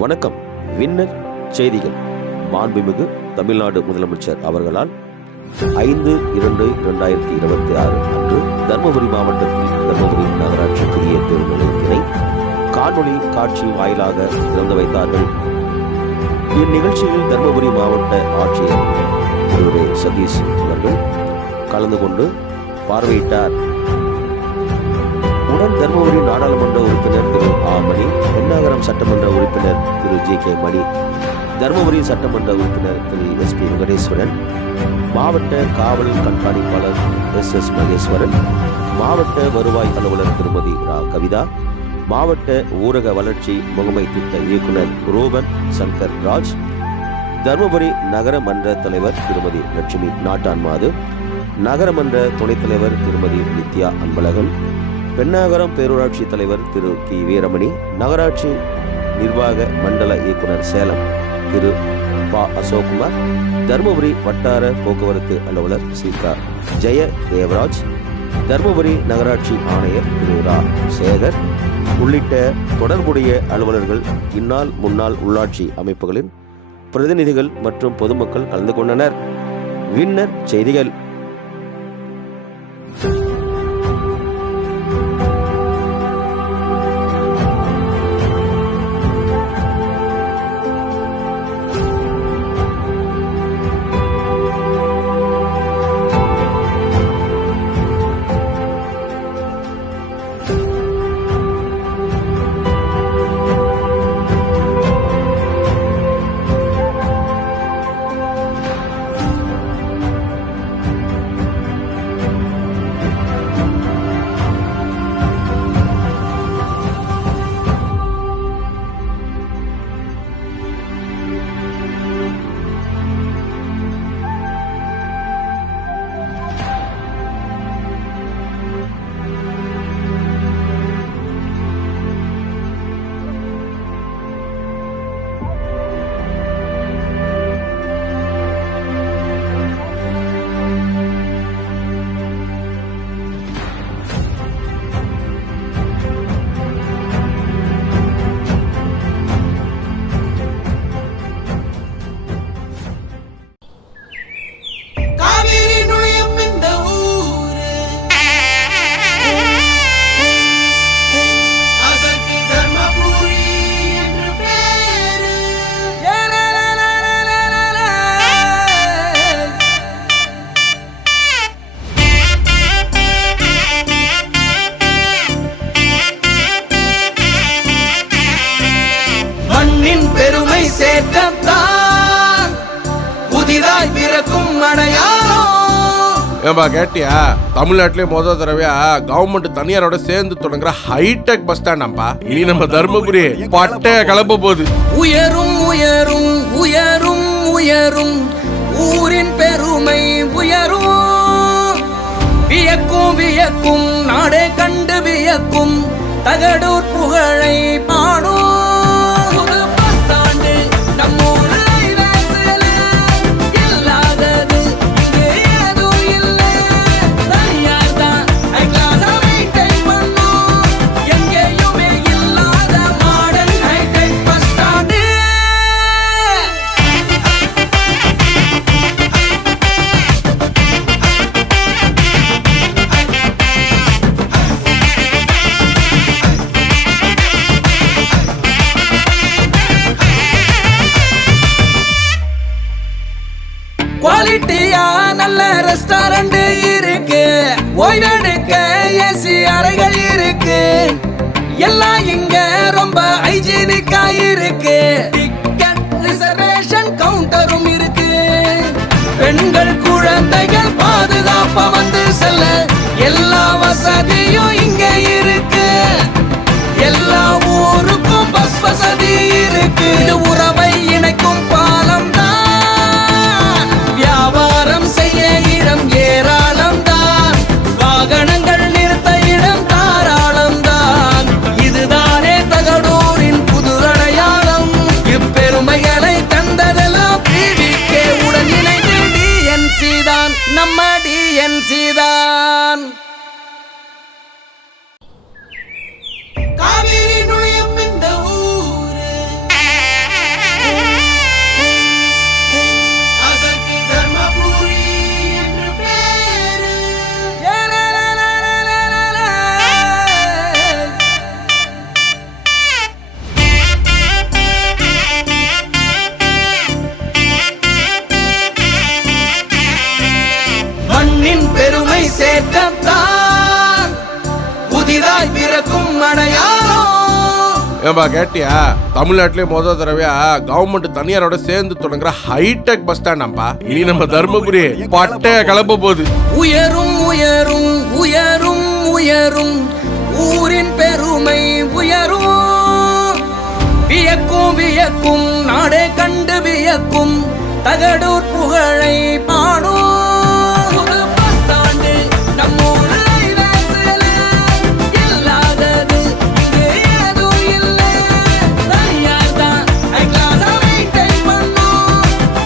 வணக்கம். வின்னர் செய்திகள். மாண்புமிகு தமிழ்நாடு முதலமைச்சர் அவர்களால் 5/2/2026 அன்று தர்மபுரி மாவட்டத்தில் தர்மபுரி நகராட்சி புதிய பேருந்து நிலையத்தினை காணொலி காட்சி வாயிலாக திறந்து வைத்தார்கள். இந்நிகழ்ச்சியில் தர்மபுரி மாவட்ட ஆட்சியர் திரு சதீஷ் அவர்கள் கலந்து கொண்டு பார்வையிட்டார். உடன் தர்மபுரி நாடாளுமன்ற உறுப்பினர் திரு மணி, பெண்ணாகரம் சட்டமன்ற உறுப்பினர் திரு ஜே கே மணி, தர்மபுரி சட்டமன்ற உறுப்பினர் திரு SP வெங்கடேஸ்வரன், மாவட்ட காவல் கண்காணிப்பாளர் SS மகேஸ்வரன், மாவட்ட வருவாய் அலுவலர் திருமதி ரா கவிதா, மாவட்ட ஊரக வளர்ச்சி முகமை திட்ட இயக்குனர் ரூபன் சங்கர் ராஜ், தர்மபுரி நகர மன்ற தலைவர் திருமதி லட்சுமி நாட்டான்மாது, நகரமன்ற துணைத் தலைவர் திருமதி நித்யா அன்பழகன், பெண்ணாகரம் பேரூராட்சி தலைவர் திரு கி வீரமணி, நகராட்சி நிர்வாக மண்டல இயக்குனர் சேலம் திரு ப அசோக்குமார், தர்மபுரி வட்டார போக்குவரத்து அலுவலர் சி.க. ஜெய தேவராஜ், தர்மபுரி நகராட்சி ஆணையர் திரு ரா சேகர் உள்ளிட்ட தொடர்புடைய அலுவலர்கள், இந்நாள் முன்னாள் உள்ளாட்சி அமைப்புகளின் பிரதிநிதிகள் மற்றும் பொதுமக்கள் கலந்து கொண்டனர். வின்னர் செய்திகள். ஏன்பா கேட்டியா? தமிழ்நாட்டிலே முதல் தடவையா கவர்மெண்ட் தனியாரோட சேர்ந்து தொடங்குற ஹைடெக் பஸ் ஸ்டாண்டாம்பா. இனி நம்ம தர்மபுரி பட்டைய கிளம்ப போகுது. உயரும் உயரும் உயரும் உயரும் ஊரின் பெருமை உயரும். வியக்கும் வியக்கும் நாடே கண்டு வியக்கும் தகடூர் புகழை பாடும். குவாலிட்டியா நல்ல ரெஸ்டாரண்ட் இருக்கு, ஓய்வெடுக்க ஏசி அறைகள் இருக்கு, எல்லாம் இங்க ரொம்ப ஹைஜீனிக்கா இருக்கு. டிக்கெட் ரிசர்வேஷன் கவுண்டரும் இருக்கு. பெண்கள் குழந்தைகள் பாதுகாப்பா வந்து செல்ல எல்லா வசதியும் இங்க இருக்கு. எல்லா ஊருக்கும் பஸ் வசதி இருக்கு. இது உறவை இணைக்கும் பாலம் தான். வியாபாரம் செய்ய இடம் ஏராளம் தான். வாகனங்கள் நிறுத்த இடம் தாராளம் தான். இதுதானே தகடூரின் புது அடையாளம். இப்பெருமைகளை தந்ததெல்லாம் PVK உடன் இணைந்து DNC தான். நம்ம நம்ம டிஎன்சி தான். காவிரி நுழையும் இந்த ஊரு, அதற்கு தர்மபுரி என்று பேரு. மண்ணின் பெருமை சேர்க்கத்தான் புதிதாய் பிறக்கும் அடையாளம். ஏன்பா கேட்டியா? தமிழ்நாட்டிலே முதல் தடவையா கவர்மெண்ட் தனியாரோட சேர்ந்து தொடங்குற ஹைடெக் பஸ் ஸ்டாண்டாம்பா. இனி நம்ம தர்மபுரி பட்டைய கிளம்ப போகுது. உயரும் உயரும் உயரும் உயரும் ஊரின் பெருமை உயரும். வியக்கும் வியக்கும் நாடே கண்டு வியக்கும் தகடூர் புகழை பாடும். புது பஸ் ஸ்டாண்டு நம்மூர் highwaysல இல்லாதது இங்கே ஏதும் இல்லை. தனியார் தான் high class ஆ maintain பண்ணும்.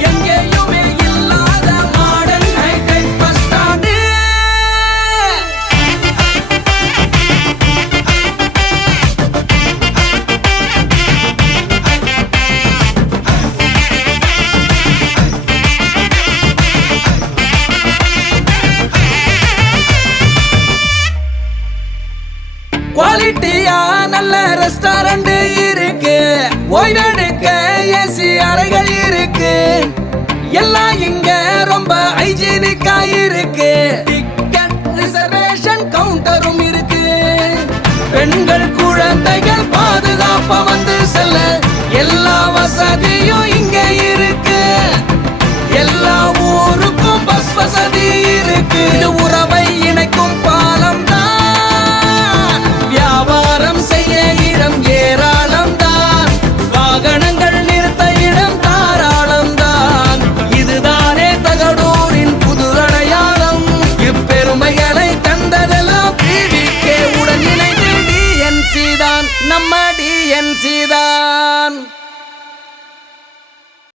எங்கேயுமே இல்லாத modern high-tech bus stand. குவாலிட்டியா நல்ல ரெஸ்டாரண்ட் இருக்கு, ஓய்வெடுக்க ஏசி அறைகள் இருக்கு. எல்லாம் இங்க ரொம்ப ஹைஜீனிக்கா இருக்கு. டிக்கெட் ரிசர்வேஷன் கவுண்டரும் இருக்கு. பெண்கள் குழந்தைகள் பாதுகாப்பா வந்து செல்ல எல்லா வசதியும்